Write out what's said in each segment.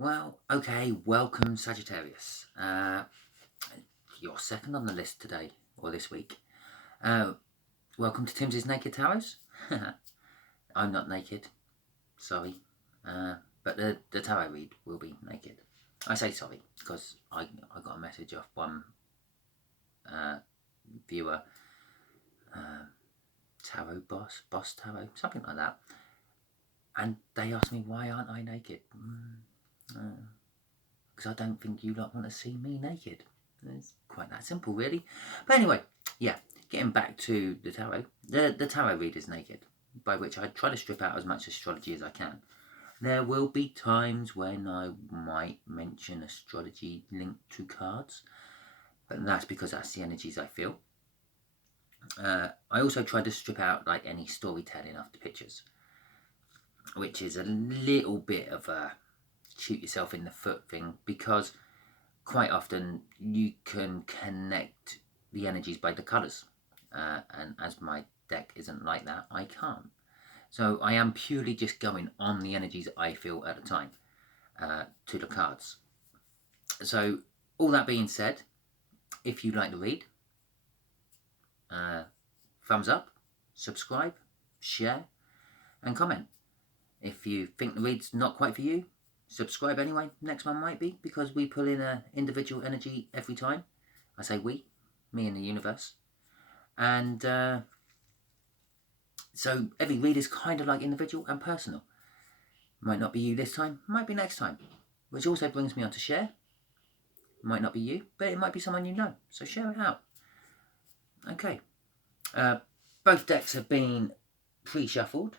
Well, okay, welcome Sagittarius. You're second on the list today, or this week. Welcome to Timsy Naked Tarot. I'm not naked, sorry. But the tarot read will be naked. I say sorry, because I got a message off one viewer, tarot boss tarot, something like that. And they asked me, why aren't I naked? Because I don't think you lot want to see me naked. It's quite that simple, really. But anyway, yeah, getting back to the tarot. The tarot read is naked, by which I try to strip out as much astrology as I can. There will be times when I might mention astrology linked to cards, but that's because that's the energies I feel. I also try to strip out like any storytelling after pictures, which is a little bit of a shoot yourself in the foot thing, because quite often you can connect the energies by the colours, and as my deck isn't like that, I can't. So I am purely just going on the energies I feel at the time, to the cards. So all that being said, if you like the read, thumbs up, subscribe, share and comment. If you think the read's not quite for you, subscribe anyway. Next one might be, because we pull in an individual energy every time. I say we, me and the universe. And so every read is kind of like individual and personal. Might not be you this time, might be next time. Which also brings me on to share. Might not be you, but it might be someone you know. So share it out. Okay. Both decks have been pre-shuffled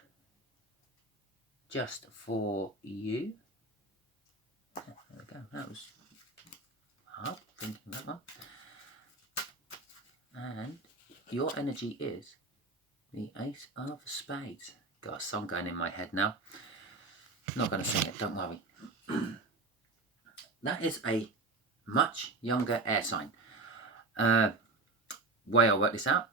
just for you. There we go. That was hard thinking that one. And your energy is the Ace of Spades. Got a song going in my head now. Not going to sing it, don't worry. That is a much younger air sign. Way I work this out,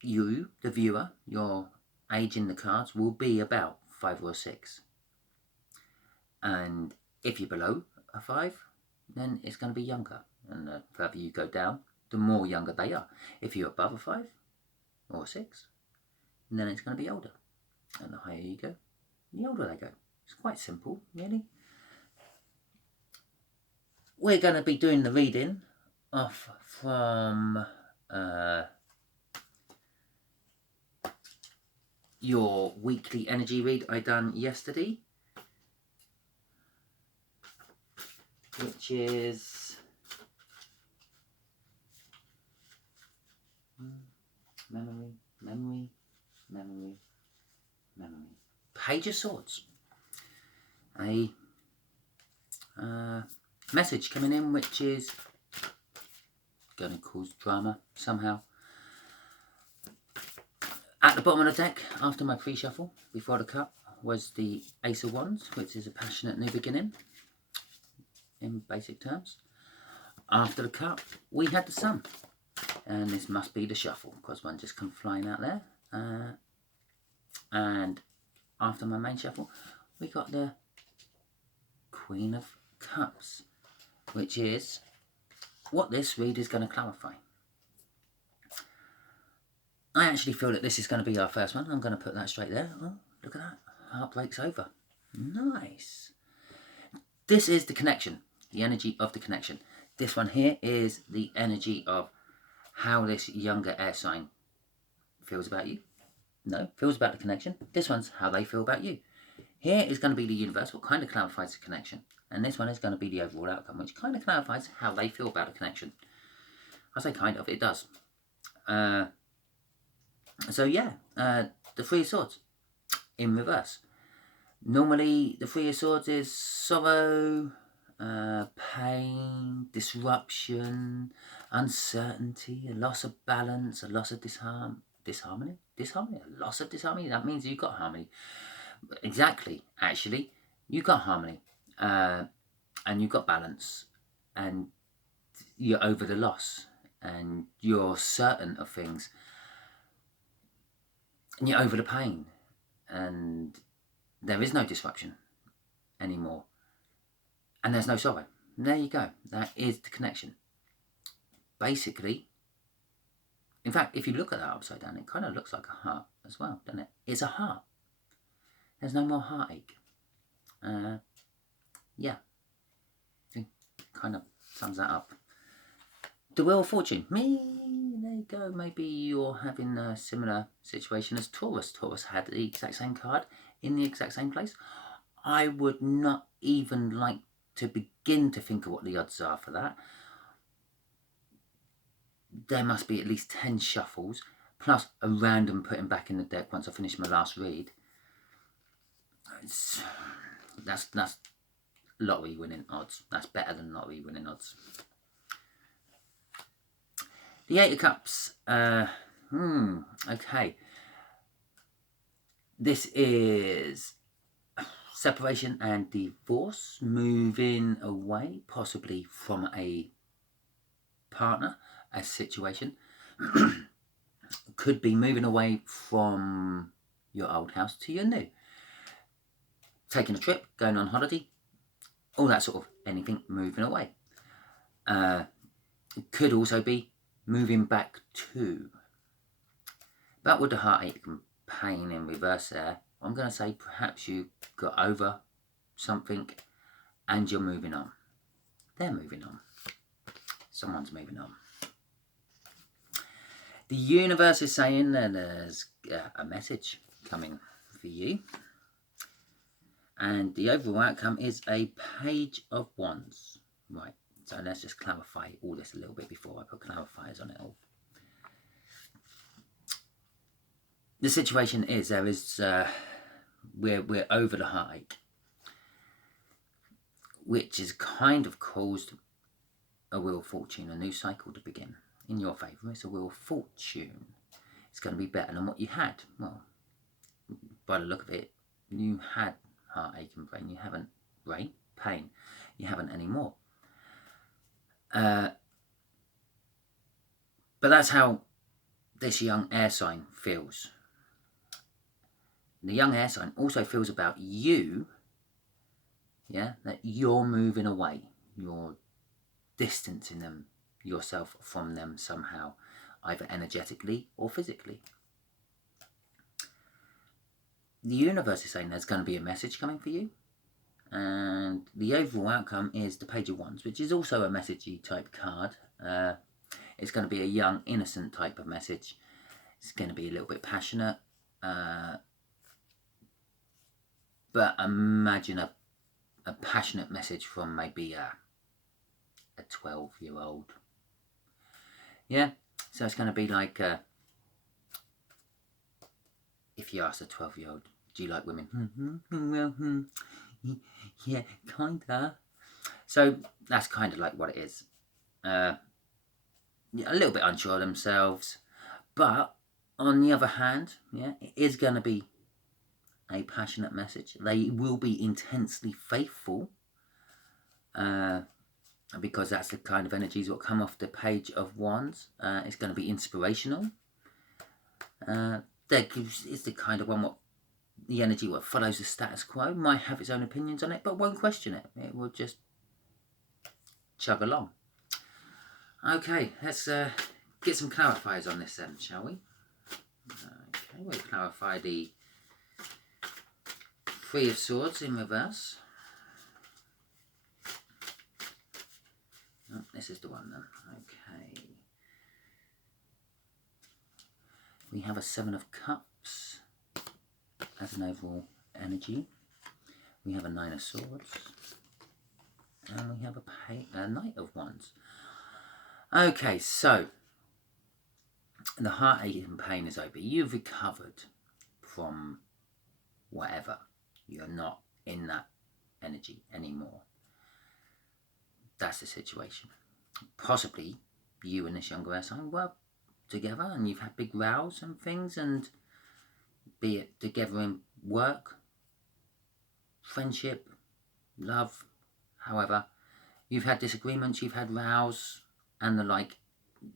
you, the viewer, your age in the cards will be about 5 or 6. And if you're below a 5, then it's going to be younger. And the further you go down, the more younger they are. If you're above a 5 or a 6, then it's going to be older. And the higher you go, the older they go. It's quite simple, really. We're going to be doing the reading off from your weekly energy read I done yesterday, which is memory. Page of Swords. A message coming in which is going to cause drama somehow. At the bottom of the deck, after my pre-shuffle, before the cut, was the Ace of Wands, which is a passionate new beginning, in basic terms. After the cut, we had the Sun. And this must be the shuffle, because one just come flying out there. And after my main shuffle, we got the Queen of Cups, which is what this read is going to clarify. I actually feel that this is going to be our first one. I'm going to put that straight there. Oh, look at that. Heartbreak's over. Nice. This is the connection, the energy of the connection. This one here is the energy of how this younger air sign feels about you. No, feels about the connection. This one's how they feel about you. Here is going to be the universe, what kind of clarifies the connection. And this one is going to be the overall outcome, which kind of clarifies how they feel about the connection. I say kind of, it does. So yeah, the Three of Swords in reverse. Normally, the Three of Swords is sorrow, pain, disruption, uncertainty, a loss of balance, a loss of disharmony, a loss of disharmony. That means you've got harmony. Exactly, actually, you've got harmony, and you've got balance, and you're over the loss, and you're certain of things, and you're over the pain, and there is no disruption anymore. and there's no sorrow. There you go. That is the connection. Basically, in fact, if you look at that upside down, it kind of looks like a heart as well, doesn't it? It's a heart. There's no more heartache. Yeah. Kind of sums that up. The Wheel of Fortune. There you go. Maybe you're having a similar situation as Taurus. Taurus had the exact same card in the exact same place. I would not even like to begin to think of what the odds are for that. There must be at least 10 shuffles, plus a random putting back in the deck once I finish my last read. That's lottery winning odds. That's better than lottery winning odds. The Eight of Cups. Okay. This is separation and divorce, moving away, possibly from a partner, a situation. Could be moving away from your old house to your new. Taking a trip, going on holiday, all that sort of anything, moving away. It could also be moving back to. But with the heartache and pain in reverse there, I'm going to say perhaps you got over something and you're moving on. They're moving on. Someone's moving on. The universe is saying that there's a message coming for you. And the overall outcome is a Page of Wands. Right, so let's just clarify all this a little bit before I put clarifiers on it all. The situation is we're over the heartache, which has kind of caused a Wheel of Fortune, a new cycle to begin in your favour. It's a Wheel of Fortune. It's going to be better than what you had. Well, by the look of it, you had heartache and pain. You haven't pain. You haven't anymore. But that's how this young air sign feels. The young air sign also feels about you, yeah, that you're moving away. You're distancing yourself from them somehow, either energetically or physically. The universe is saying there's going to be a message coming for you. And the overall outcome is the Page of Wands, which is also a messagey type card. It's going to be a young, innocent type of message. It's going to be a little bit passionate. But imagine a passionate message from maybe a 12-year-old. Yeah, so it's going to be like, if you ask a 12-year-old, do you like women? Well, yeah, kinda. So that's kind of like what it is. A little bit unsure of themselves, but on the other hand, yeah, it is going to be a passionate message. They will be intensely faithful, because that's the kind of energies that come off the Page of Wands. It's going to be inspirational. It's the kind of one what the energy what follows the status quo, might have its own opinions on it, but won't question it. It will just chug along. Okay, let's get some clarifiers on this then, shall we? Okay, we'll clarify the Three of Swords in reverse. Oh, this is the one then. Okay. We have a Seven of Cups as an overall energy. We have a Nine of Swords. And we have a Knight of Wands. Okay, so the heartache and pain is over. You've recovered from whatever. You're not in that energy anymore. That's the situation. Possibly you and this younger air sign were together and you've had big rows and things, and be it together in work, friendship, love, however, you've had disagreements, you've had rows and the like.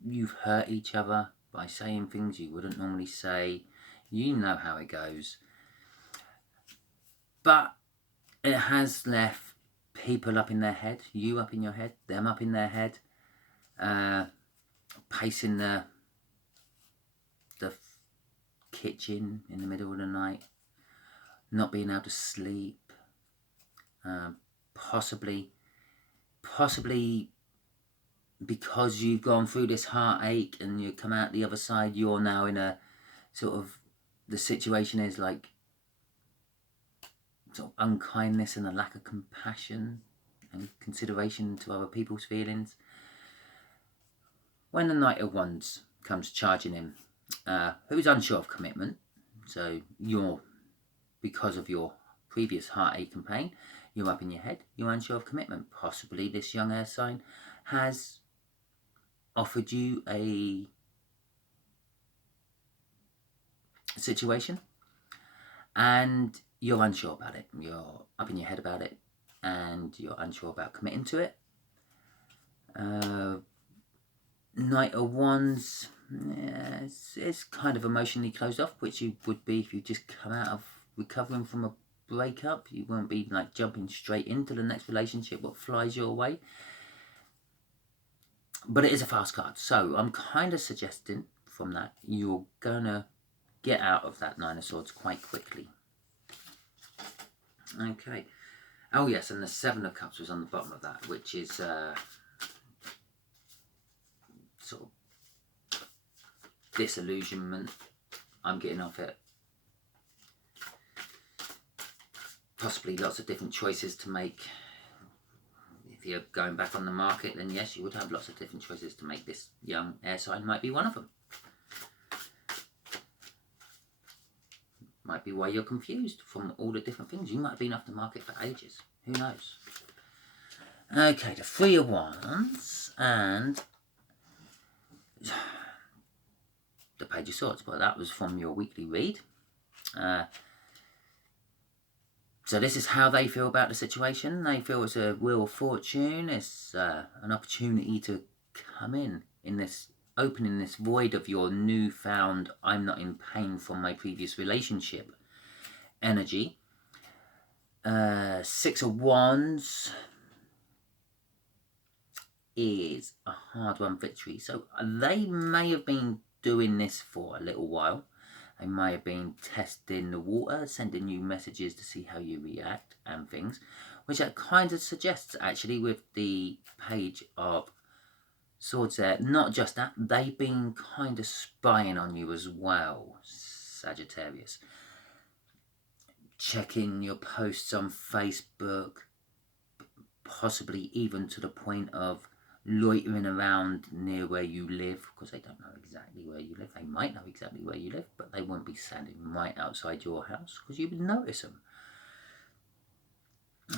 You've hurt each other by saying things you wouldn't normally say. You know how it goes. But it has left people up in their head, you up in your head, them up in their head, pacing the kitchen in the middle of the night, not being able to sleep, possibly because you've gone through this heartache and you come out the other side, you're now in a sort of, the situation is like sort of unkindness and a lack of compassion and consideration to other people's feelings. When the Knight of Wands comes charging in, who's unsure of commitment, so you're, because of your previous heartache and pain, you're up in your head, you're unsure of commitment. Possibly this young air sign has offered you a situation and you're unsure about it. You're up in your head about it and you're unsure about committing to it. Knight of Wands, yeah, it's kind of emotionally closed off, which you would be if you just come out of recovering from a breakup. You won't be like jumping straight into the next relationship what flies your way. But it is a fast card, so I'm kind of suggesting from that you're gonna get out of that Nine of Swords quite quickly. Okay. Oh yes, and the Seven of Cups was on the bottom of that, which is sort of disillusionment. I'm getting off it. Possibly lots of different choices to make. If you're going back on the market, then yes, you would have lots of different choices to make. This young air sign might be one of them. Might be why you're confused from all the different things. You might have been off the market for ages. Who knows? Okay, the Three of Wands and the Page of Swords. Well, that was from your weekly read. So this is how they feel about the situation. They feel it's a wheel of fortune. It's an opportunity to come in this, opening this void of your newfound I'm not in pain from my previous relationship energy. Six of Wands is a hard-won victory. So they may have been doing this for a little while. They may have been testing the water, sending you messages to see how you react and things, which that kind of suggests actually with the Page of Swords there. Not just that, they've been kind of spying on you as well, Sagittarius. Checking your posts on Facebook, possibly even to the point of loitering around near where you live, because they don't know exactly where you live. They might know exactly where you live, but they won't be standing right outside your house because you would notice them.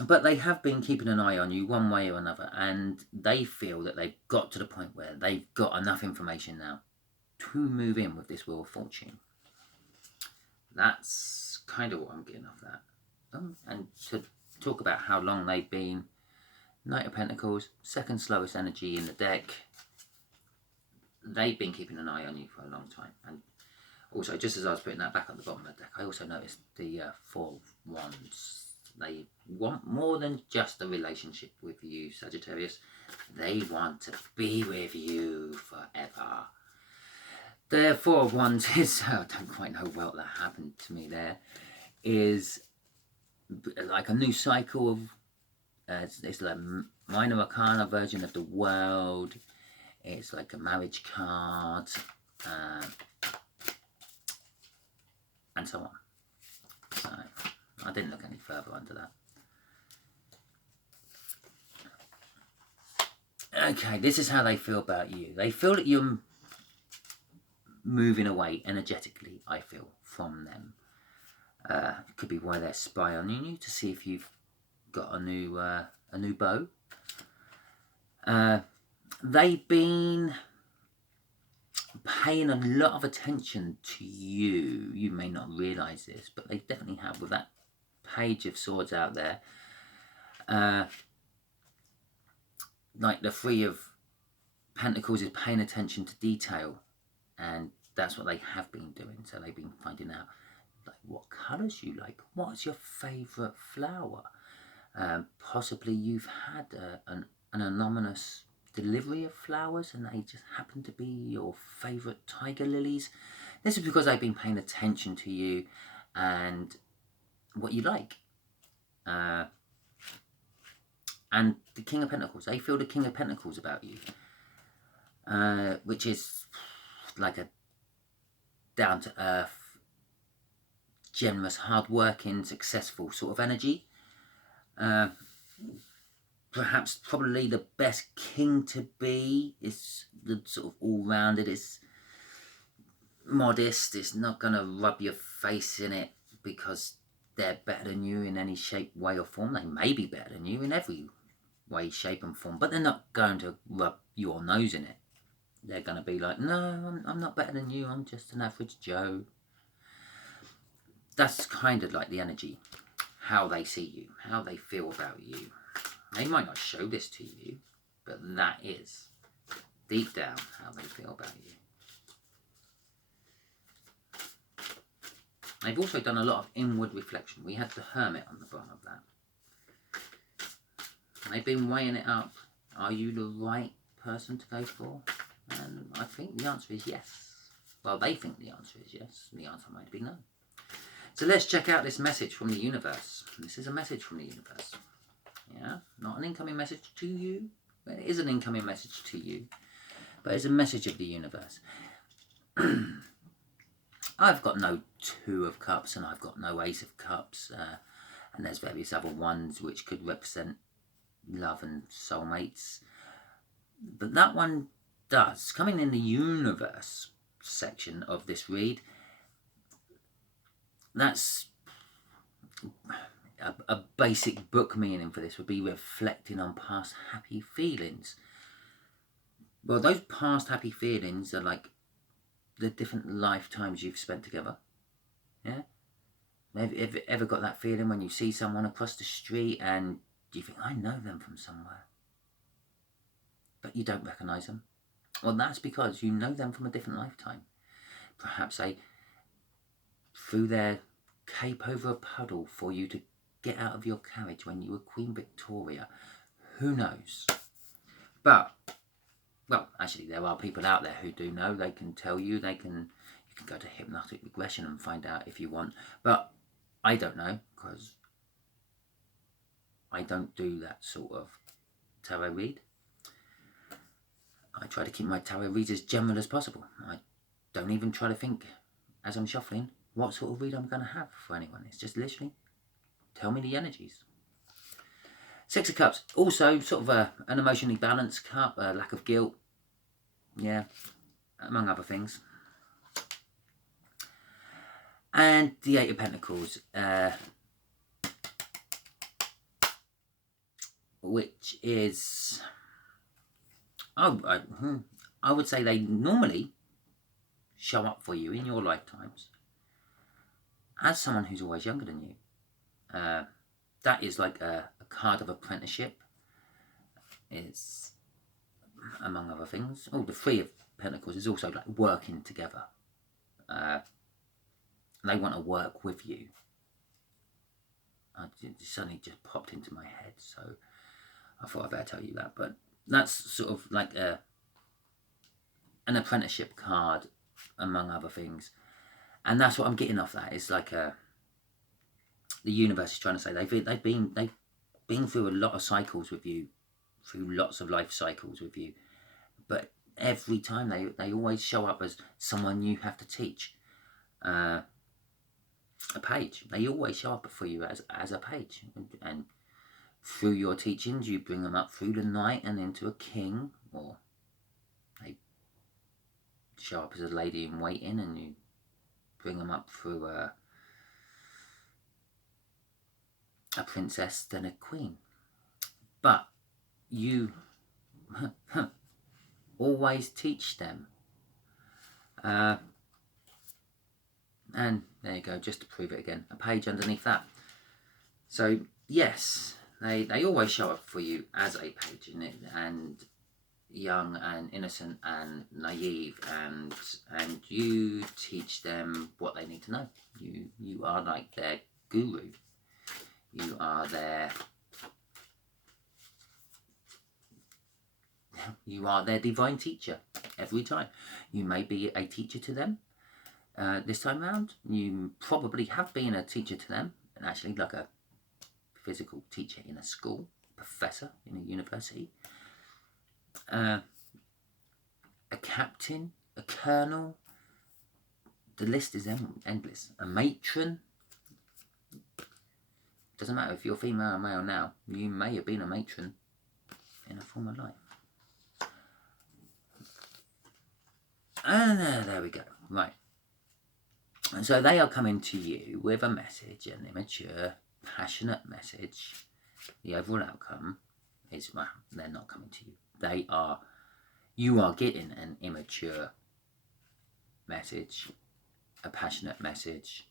But they have been keeping an eye on you one way or another, and they feel that they've got to the point where they've got enough information now to move in with this Wheel of Fortune. That's kind of what I'm getting off that. And to talk about how long they've been, Knight of Pentacles, second slowest energy in the deck. They've been keeping an eye on you for a long time. And also, just as I was putting that back on the bottom of the deck, I also noticed the Four of Wands. They want more than just a relationship with you, Sagittarius. They want to be with you forever. The Four of Wands is, I don't quite know what that happened to me there, is like a new cycle of, it's like a minor arcana version of the world. It's like a marriage card, and so on. So I didn't look any further into that. Okay, this is how they feel about you. They feel that you're moving away energetically, I feel, from them. It could be why they're spying on you to see if you've got a new beau. They've been paying a lot of attention to you. You may not realise this, but they definitely have with that Page of Swords out there. Like the Three of Pentacles is paying attention to detail, and that's what they have been doing. So they've been finding out like what colours you like, what's your favourite flower, Possibly you've had an anonymous delivery of flowers and they just happen to be your favourite tiger lilies. This is because they've been paying attention to you and what you like. And the King of Pentacles, they feel the King of Pentacles about you, which is like a down-to-earth, generous, hard-working, successful sort of energy. Perhaps probably the best king to be is the sort of all-rounded, is modest, it's not going to rub your face in it because they're better than you in any shape, way or form. They may be better than you in every way, shape and form, but they're not going to rub your nose in it. They're going to be like, no, I'm not better than you, I'm just an average Joe. That's kind of like the energy, how they see you, how they feel about you. They might not show this to you, but that is deep down how they feel about you. They've also done a lot of inward reflection. We had the Hermit on the bottom of that. They've been weighing it up. Are you the right person to go for? And I think the answer is yes. Well, they think the answer is yes. The answer might be no. So let's check out this message from the universe. This is a message from the universe. Yeah, not an incoming message to you. Well, it is an incoming message to you, but it's a message of the universe. I've got no Two of Cups and I've got no Ace of Cups, and there's various other ones which could represent love and soulmates, but that one does. Coming in the universe section of this read, that's a basic book meaning for this would be reflecting on past happy feelings. Well, those past happy feelings are like the different lifetimes you've spent together. Yeah? Have you ever got that feeling when you see someone across the street and you think, I know them from somewhere, but you don't recognise them? Well, that's because you know them from a different lifetime. Perhaps they threw their cape over a puddle for you to get out of your carriage when you were Queen Victoria. Who knows? But, well, actually there are people out there who do know. They can tell you, you can go to hypnotic regression and find out if you want. But I don't know, because I don't do that sort of tarot read. I try to keep my tarot reads as general as possible. I don't even try to think, as I'm shuffling, what sort of read I'm going to have for anyone. It's just literally, tell me the energies. Six of Cups, also sort of an emotionally balanced cup, a lack of guilt, yeah, among other things. And the Eight of Pentacles, which is, I would say they normally show up for you in your lifetimes as someone who's always younger than you. That is like a card of apprenticeship. It's, among other things. Oh, the Three of Pentacles is also like working together. They want to work with you. It suddenly just popped into my head, so I thought I'd better tell you that. But that's sort of like an apprenticeship card, among other things. And that's what I'm getting off that. It's like the universe is trying to say they've been through a lot of cycles with you, through lots of life cycles with you, but every time they always show up as someone you have to teach. A page. They always show up for you as a page, and through your teachings you bring them up through the night and into a king, or they show up as a lady in waiting and you bring them up through a princess, then a queen. But you always teach them. And there you go, just to prove it again, a page underneath that. So yes, they always show up for you as a page, and young and innocent and naive, and you teach them what they need to know. You are like their guru. You are their You are their divine teacher every time. You may be a teacher to them this time around. You probably have been a teacher to them, and actually like a physical teacher in a school, professor in a university, a captain, a colonel. The list is endless. A matron. Doesn't matter if you're female or male now. You may have been a matron in a former life. And there we go. Right. And so they are coming to you with a message, an immature, passionate message. The overall outcome is, well, they're not coming to you. You are getting an immature message, a passionate message.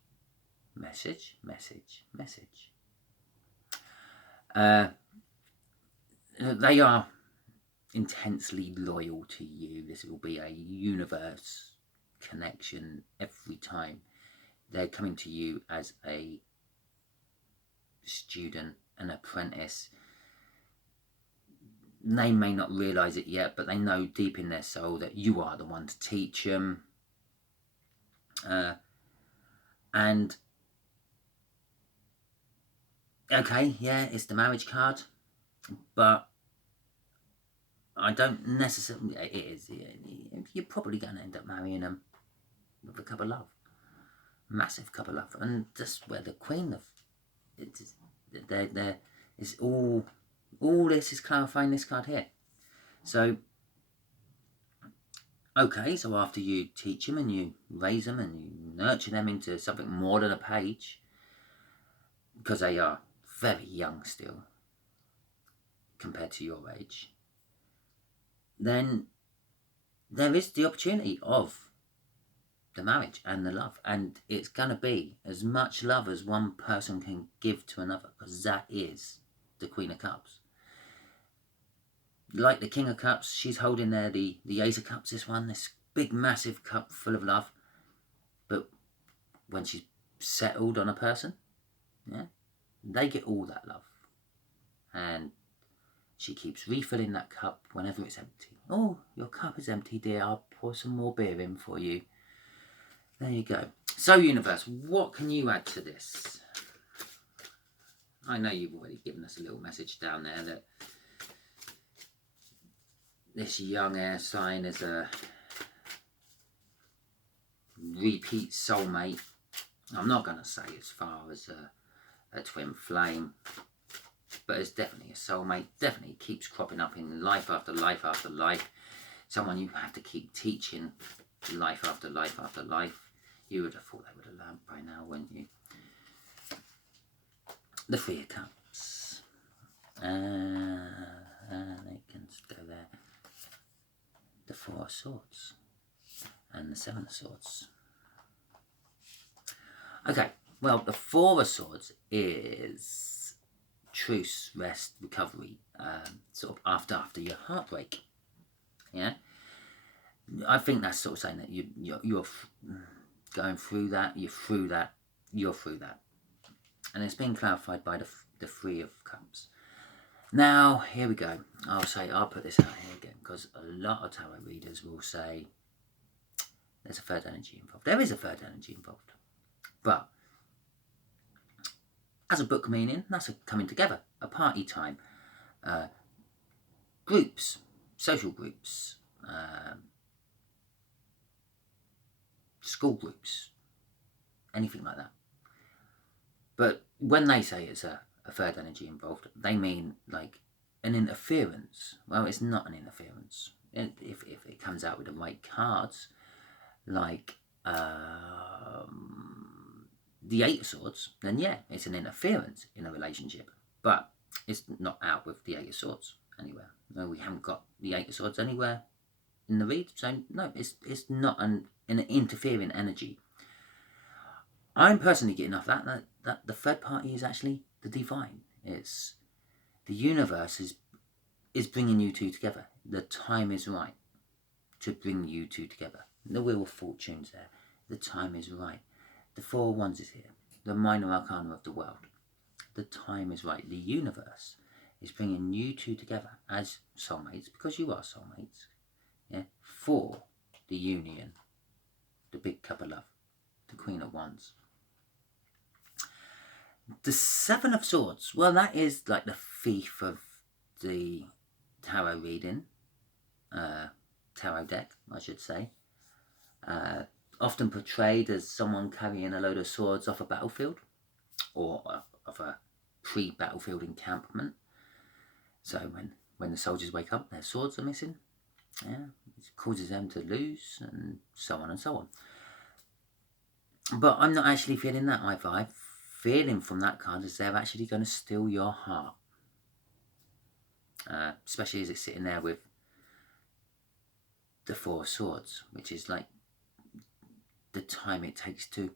They are intensely loyal to you. This will be a universe connection every time. They're coming to you as a student, an apprentice. They may not realise it yet, but they know deep in their soul that you are the one to teach them. And okay, yeah, it's the marriage card, but I don't necessarily. It is. You're probably going to end up marrying them with a cup of love, massive cup of love, and just where the Queen of there is all this is clarifying this card here. So okay, so after you teach them and you raise them and you nurture them into something more than a page, because they are very young still compared to your age, then there is the opportunity of the marriage and the love, and it's going to be as much love as one person can give to another, because that is the Queen of Cups. Like the King of Cups, she's holding there the Ace of Cups, this big massive cup full of love, but when she's settled on a person, yeah, they get all that love, and she keeps refilling that cup whenever it's empty. Oh, your cup is empty, dear. I'll pour some more beer in for you. There you go. So, universe, what can you add to this? I know you've already given us a little message down there that this young air sign is a repeat soulmate. I'm not going to say as far as a twin flame, but it's definitely a soulmate. Definitely keeps cropping up in life after life after life. Someone you have to keep teaching life after life after life. You would have thought they would have learned by now, wouldn't you? The Three of Cups. They can go there. The Four of Swords. And the Seven of Swords. Okay, well, the Four of Swords is truce, rest, recovery, sort of after your heartbreak. Yeah, I think that's sort of saying that you're going through that, you're through that, and it's been clarified by the Three of Cups. Now here we go. I'll put this out here again, because a lot of tarot readers will say there's a third energy involved. There is a third energy involved, but as a book meaning, that's a coming together, a party time, groups, social groups, school groups, anything like that. But when they say it's a third energy involved, they mean like an interference. Well, it's not an interference. If it comes out with the right cards, like the Eight of Swords, then yeah, it's an interference in a relationship. But it's not out with the Eight of Swords anywhere. No, we haven't got the Eight of Swords anywhere in the read, so no, it's not an interfering energy. I'm personally getting off that the third party is actually the divine. It's the universe is bringing you two together. The time is right to bring you two together. The Wheel of Fortune's there. The time is right. The Four of Wands is here. The minor arcana of the world. The time is right. The universe is bringing you two together as soulmates, because you are soulmates, yeah, for the union, the big cup of love, the Queen of Wands. The Seven of Swords, well, that is like the thief of the tarot reading, tarot deck, I should say. Often portrayed as someone carrying a load of swords off a battlefield, or of a pre-battlefield encampment. So when the soldiers wake up, their swords are missing. Yeah, it causes them to lose, and so on and so on. But I'm not actually feeling that either. I'm feeling from that card is they're actually going to steal your heart. Especially as it's sitting there with the Four of Swords, which is like the time it takes to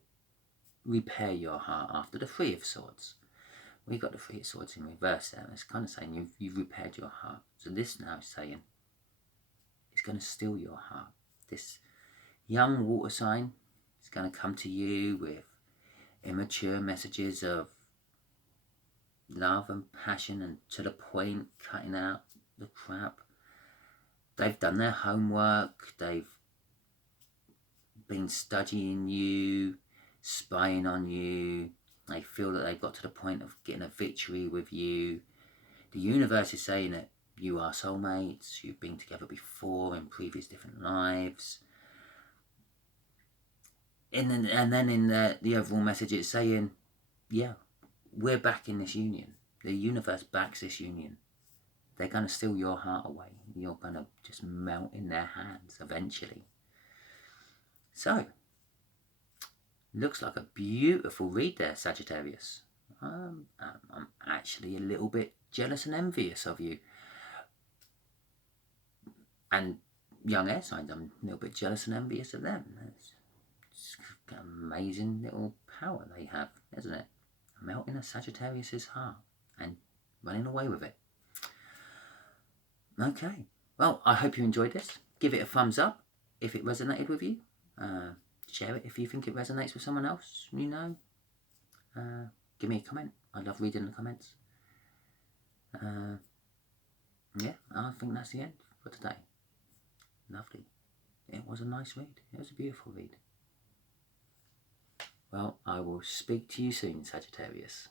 repair your heart after the Three of Swords. We got the Three of Swords in reverse there. It's kind of saying you've repaired your heart. So this now is saying it's going to steal your heart. This young water sign is going to come to you with immature messages of love and passion, and to the point, cutting out the crap. They've done their homework. They've been studying you, spying on you. They feel that they've got to the point of getting a victory with you. The universe is saying that you are soulmates. You've been together before in previous different lives. And then in the overall message, it's saying, yeah, we're back in this union. The universe backs this union. They're going to steal your heart away. You're going to just melt in their hands eventually. So, looks like a beautiful read there, Sagittarius. I'm actually a little bit jealous and envious of you. And young air signs, I'm a little bit jealous and envious of them. It's an amazing little power they have, isn't it? Melting a Sagittarius's heart and running away with it. Okay, well, I hope you enjoyed this. Give it a thumbs up if it resonated with you. Share it if you think it resonates with someone else you know. Give me a comment. I love reading the comments. Yeah, I think that's the end for today. Lovely. It was a nice read. It was a beautiful read. Well, I will speak to you soon, Sagittarius.